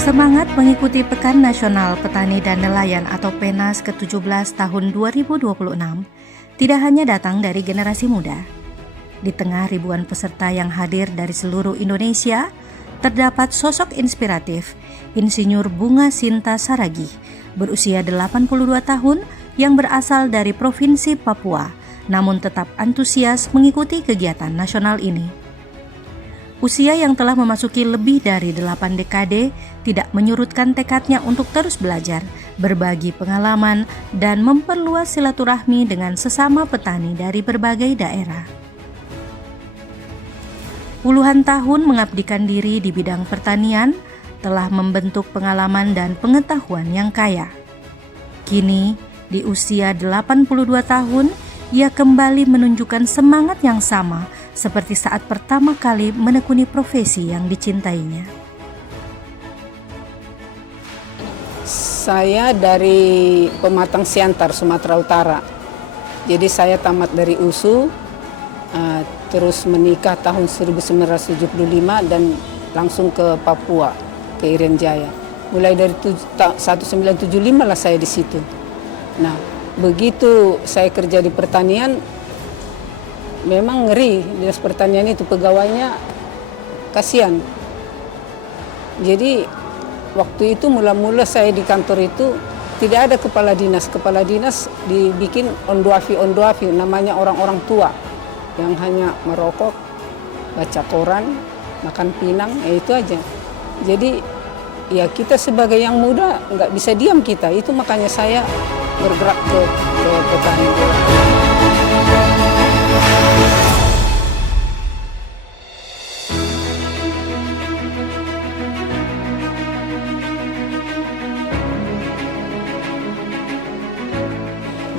Semangat mengikuti Pekan Nasional Petani dan Nelayan atau PENAS ke-17 tahun 2026 tidak hanya datang dari generasi muda. Di tengah ribuan peserta yang hadir dari seluruh Indonesia, terdapat sosok inspiratif, Insinyur Bunga Sinta Saragih, berusia 82 tahun yang berasal dari Provinsi Papua, namun tetap antusias mengikuti kegiatan nasional ini. Usia yang telah memasuki lebih dari 8 dekade tidak menyurutkan tekadnya untuk terus belajar, berbagi pengalaman, dan memperluas silaturahmi dengan sesama petani dari berbagai daerah. Puluhan tahun mengabdikan diri di bidang pertanian telah membentuk pengalaman dan pengetahuan yang kaya. Kini, di usia 82 tahun, ia kembali menunjukkan semangat yang sama seperti saat pertama kali menekuni profesi yang dicintainya. Saya dari Pematang Siantar, Sumatera Utara. Jadi saya tamat dari USU, terus menikah tahun 1975 dan langsung ke Papua, ke Irian Jaya. Mulai dari 1975 lah saya di situ. Nah, begitu saya kerja di pertanian, memang ngeri. Dinas pertanian itu pegawainya kasihan. Jadi waktu itu mula-mula saya di kantor itu tidak ada kepala dinas. Kepala dinas dibikin onduafi, namanya orang-orang tua yang hanya merokok, baca koran, makan pinang, itu aja. Jadi ya kita sebagai yang muda nggak bisa diam kita. Itu makanya saya bergerak ke petani.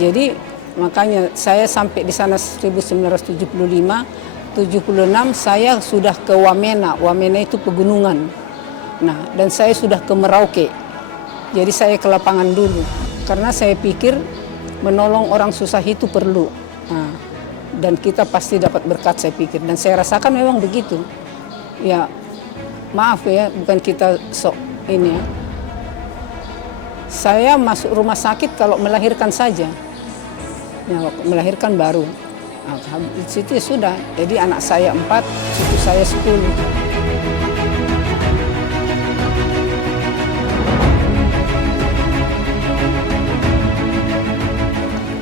Jadi makanya saya sampai di sana 1975, 76 saya sudah ke Wamena. Wamena itu pegunungan. Nah, dan saya sudah ke Merauke. Jadi saya ke lapangan dulu. Karena saya pikir menolong orang susah itu perlu. Nah, dan kita pasti dapat berkat, saya pikir. Dan saya rasakan memang begitu. Ya, maaf ya, bukan kita sok ini ya. Saya masuk rumah sakit kalau melahirkan saja. Ya, melahirkan baru. Nah, di situ ya sudah. Jadi anak saya 4, cucu saya 10.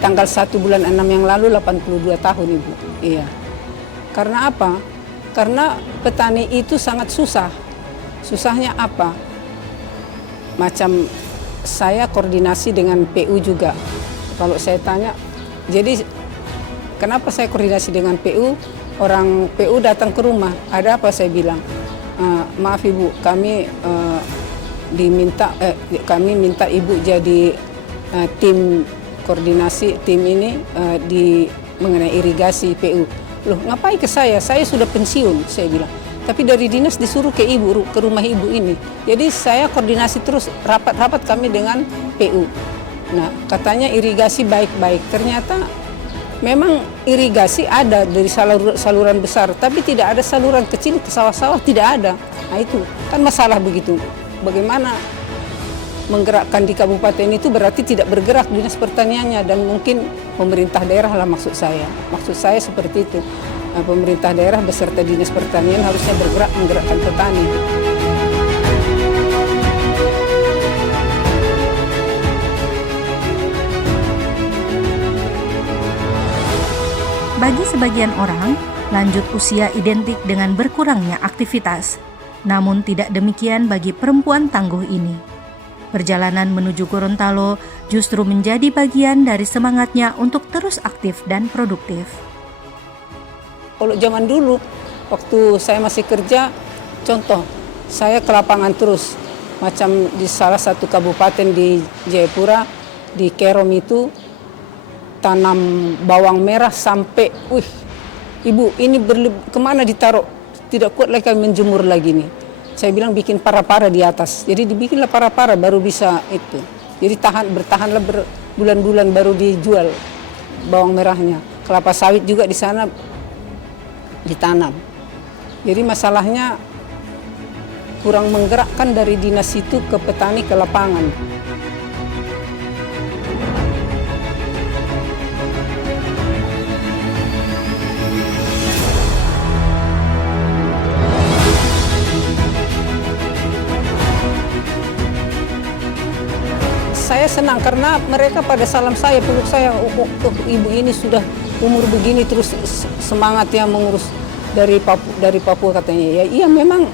Tanggal 1 bulan 6 yang lalu 82 tahun Ibu. Iya. Karena apa? Karena petani itu sangat susah. Susahnya apa? Macam saya koordinasi dengan PU juga. Kalau saya tanya, jadi kenapa saya koordinasi dengan PU? Orang PU datang ke rumah. Ada apa saya bilang? Maaf Ibu, kami minta Ibu jadi tim koordinasi tim ini mengenai irigasi PU. Loh, ngapain ke saya? Saya sudah pensiun, saya bilang. Tapi dari dinas disuruh ke ibu, ke rumah ibu ini. Jadi saya koordinasi terus, rapat-rapat kami dengan PU. Nah, katanya irigasi baik-baik. Ternyata memang irigasi ada dari saluran besar, tapi tidak ada saluran kecil ke sawah-sawah, tidak ada. Nah itu, kan masalah begitu. Bagaimana menggerakkan di kabupaten itu berarti tidak bergerak dinas pertaniannya, dan mungkin pemerintah daerah lah maksud saya. Maksud saya seperti itu. Pemerintah daerah beserta dinas pertanian harusnya bergerak menggerakkan petani. Bagi sebagian orang, lanjut usia identik dengan berkurangnya aktivitas. Namun tidak demikian bagi perempuan tangguh ini. Perjalanan menuju Gorontalo justru menjadi bagian dari semangatnya untuk terus aktif dan produktif. Kalau zaman dulu, waktu saya masih kerja, contoh, saya ke lapangan terus. Macam di salah satu kabupaten di Jayapura, di Kerom itu, tanam bawang merah sampai, Ibu, ini kemana ditaruh? Tidak kuat lagi kami menjemur lagi nih. Saya bilang bikin para-para di atas. Jadi dibikinlah para-para baru bisa itu. Jadi bertahanlah bulan-bulan baru dijual bawang merahnya. Kelapa sawit juga di sana ditanam. Jadi masalahnya kurang menggerakkan dari dinas itu ke petani ke lapangan. Saya senang karena mereka pada salam saya, peluk saya, ibu ini sudah umur begini terus semangat ya mengurus dari Papua katanya. Ya iya memang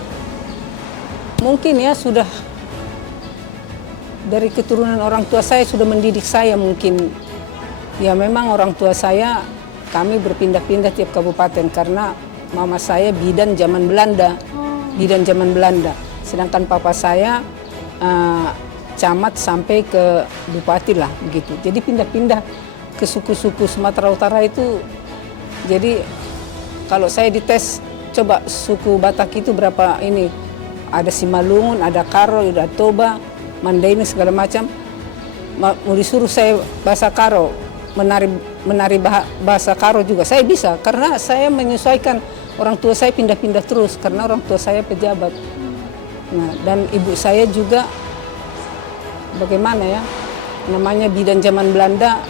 mungkin ya sudah dari keturunan orang tua saya sudah mendidik saya mungkin. Ya memang orang tua saya kami berpindah-pindah tiap kabupaten karena mama saya bidan zaman Belanda. Bidan zaman Belanda. Sedangkan papa saya camat sampai ke bupati lah begitu. Jadi pindah-pindah ke suku-suku Sumatera Utara itu. Jadi kalau saya dites coba suku Batak itu berapa ini, ada Simalungun, ada Karo, ada Toba, Mandaini segala macam. Mau disuruh saya bahasa Karo, menari bahasa Karo juga saya bisa karena saya menyesuaikan. Orang tua saya pindah-pindah terus karena orang tua saya pejabat. Nah, dan ibu saya juga bagaimana ya, namanya bidan zaman Belanda,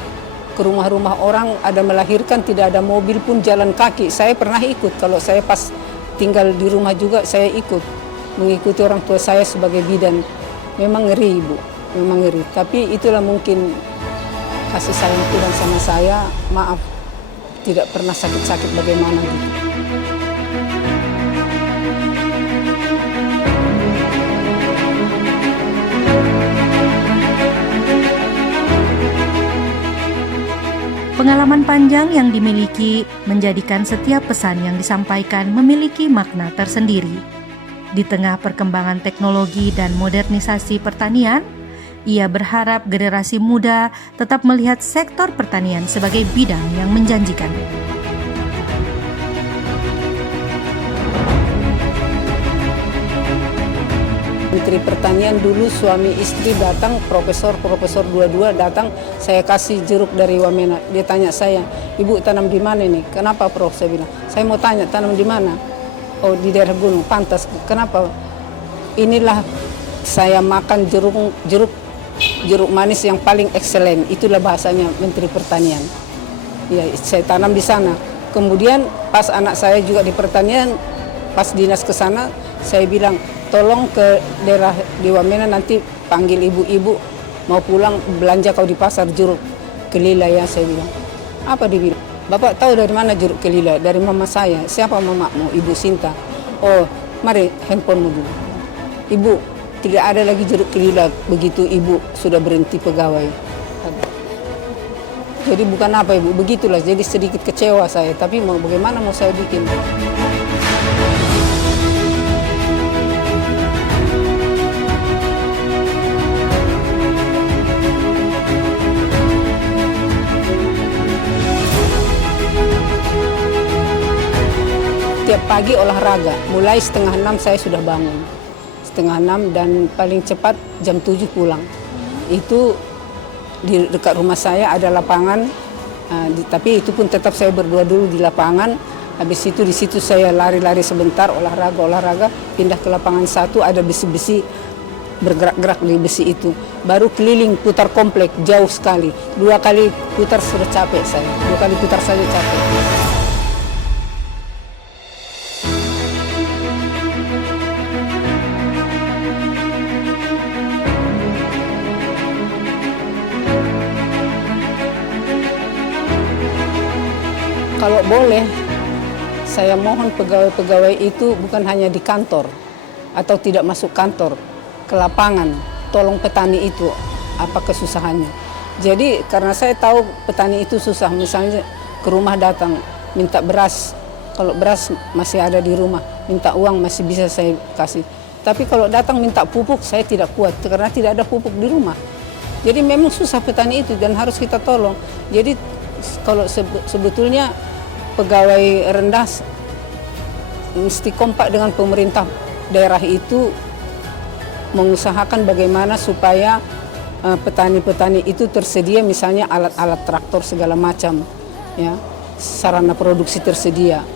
ke rumah-rumah orang ada melahirkan, tidak ada mobil pun jalan kaki. Saya pernah ikut, kalau saya pas tinggal di rumah juga saya ikut, mengikuti orang tua saya sebagai bidan. Memang ngeri ibu, memang ngeri. Tapi itulah mungkin kasih sayang Tuhan sama saya, maaf tidak pernah sakit-sakit bagaimana gitu. Pengalaman panjang yang dimiliki menjadikan setiap pesan yang disampaikan memiliki makna tersendiri. Di tengah perkembangan teknologi dan modernisasi pertanian, ia berharap generasi muda tetap melihat sektor pertanian sebagai bidang yang menjanjikan. Menteri Pertanian dulu suami istri datang, profesor dua-dua datang, saya kasih jeruk dari Wamena. Dia tanya saya, ibu tanam di mana ini? Kenapa Prof? Saya bilang, saya mau tanya tanam di mana? Oh di daerah gunung, pantas. Kenapa? Inilah saya makan jeruk manis yang paling ekselen. Itulah bahasanya Menteri Pertanian. Ya, saya tanam di sana. Kemudian pas anak saya juga di pertanian, pas dinas ke sana, saya bilang, tolong ke daerah di Wamena nanti panggil ibu-ibu mau pulang belanja kau di pasar jeruk kelila ya, saya bilang. Apa dia bilang? Bapak tahu dari mana jeruk kelila? Dari mama saya. Siapa mamamu? Ibu Sinta. Oh, mari handphonemu dulu. Ibu, tidak ada lagi jeruk kelila begitu ibu sudah berhenti pegawai. Jadi bukan apa ibu, begitulah. Jadi sedikit kecewa saya, tapi mau bagaimana mau saya bikin? Tiap pagi olahraga, mulai 5:30 saya sudah bangun. 5:30 dan paling cepat jam 7 pulang. Itu di dekat rumah saya ada lapangan, tapi itu pun tetap saya berdua dulu di lapangan. Habis itu di situ saya lari-lari sebentar, olahraga, pindah ke lapangan satu, ada besi-besi, bergerak-gerak di besi itu. Baru keliling putar komplek, jauh sekali. 2 kali putar sudah capek saya, 2 kali putar saja capek. Kalau boleh, saya mohon pegawai-pegawai itu bukan hanya di kantor atau tidak masuk kantor, ke lapangan, tolong petani itu apa kesusahannya. Jadi karena saya tahu petani itu susah, misalnya ke rumah datang minta beras, kalau beras masih ada di rumah, minta uang masih bisa saya kasih. Tapi kalau datang minta pupuk saya tidak kuat karena tidak ada pupuk di rumah. Jadi memang susah petani itu dan harus kita tolong. Jadi kalau sebetulnya pegawai rendah mesti kompak dengan pemerintah daerah itu mengusahakan bagaimana supaya petani-petani itu tersedia misalnya alat-alat traktor segala macam, ya, sarana produksi tersedia.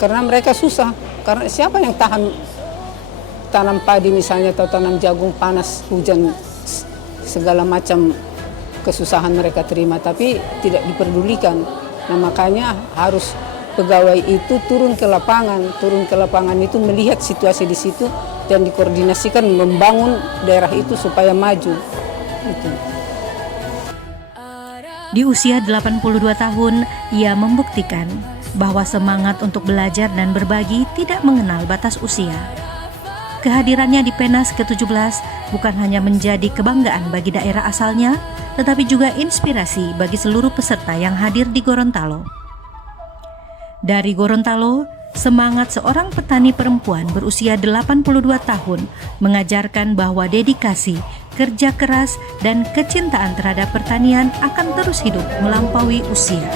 Karena mereka susah, karena siapa yang tahan tanam padi misalnya atau tanam jagung, panas, hujan, segala macam kesusahan mereka terima, tapi tidak diperdulikan. Nah, makanya harus pegawai itu turun ke lapangan itu melihat situasi di situ dan dikoordinasikan membangun daerah itu supaya maju. Gitu. Di usia 82 tahun, ia membuktikan bahwa semangat untuk belajar dan berbagi tidak mengenal batas usia. Kehadirannya di Penas ke-17 bukan hanya menjadi kebanggaan bagi daerah asalnya, tetapi juga inspirasi bagi seluruh peserta yang hadir di Gorontalo. Dari Gorontalo, semangat seorang petani perempuan berusia 82 tahun mengajarkan bahwa dedikasi, kerja keras, dan kecintaan terhadap pertanian akan terus hidup melampaui usia.